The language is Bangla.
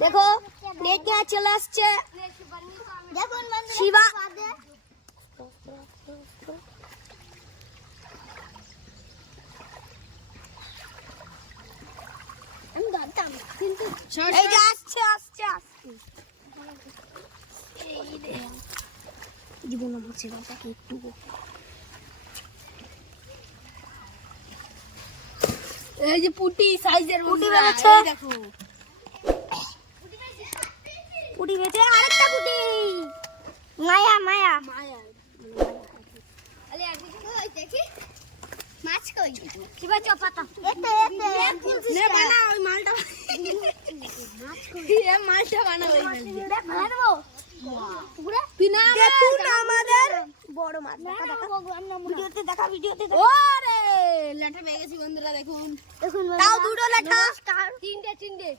দেখো নেট নিয়ে চলে আসছে দেখুন শিবা। আমি ধরতাম কিন্তু এই যে আসছে আসছে আসছে এই দেখো জীবন আমার ছেলেটাকে একটু এই যে পুটি সাইজের পুঁটি বন্ধুরা, বেরোচ্ছে। এই দেখো পুটি বেঁচে আরেকটা পুটি মায়া মায়া মায়া আরে আগে কই দেখি মাছ কই শিবা চপাতা এতে নে বানা ওই মালটা এই মালটা বানা ওই দেখ ভালো দেবো পুরো পিনা দেখুন আমাদের বড় মাছ দেখা দেখা ভগবান নাম ভিডিওতে দেখা ভিডিওতে ওরে লেটা পেয়ে গেছি বন্ধুরা, দেখুন দেখুন তাও দুটো লেখা তিনটে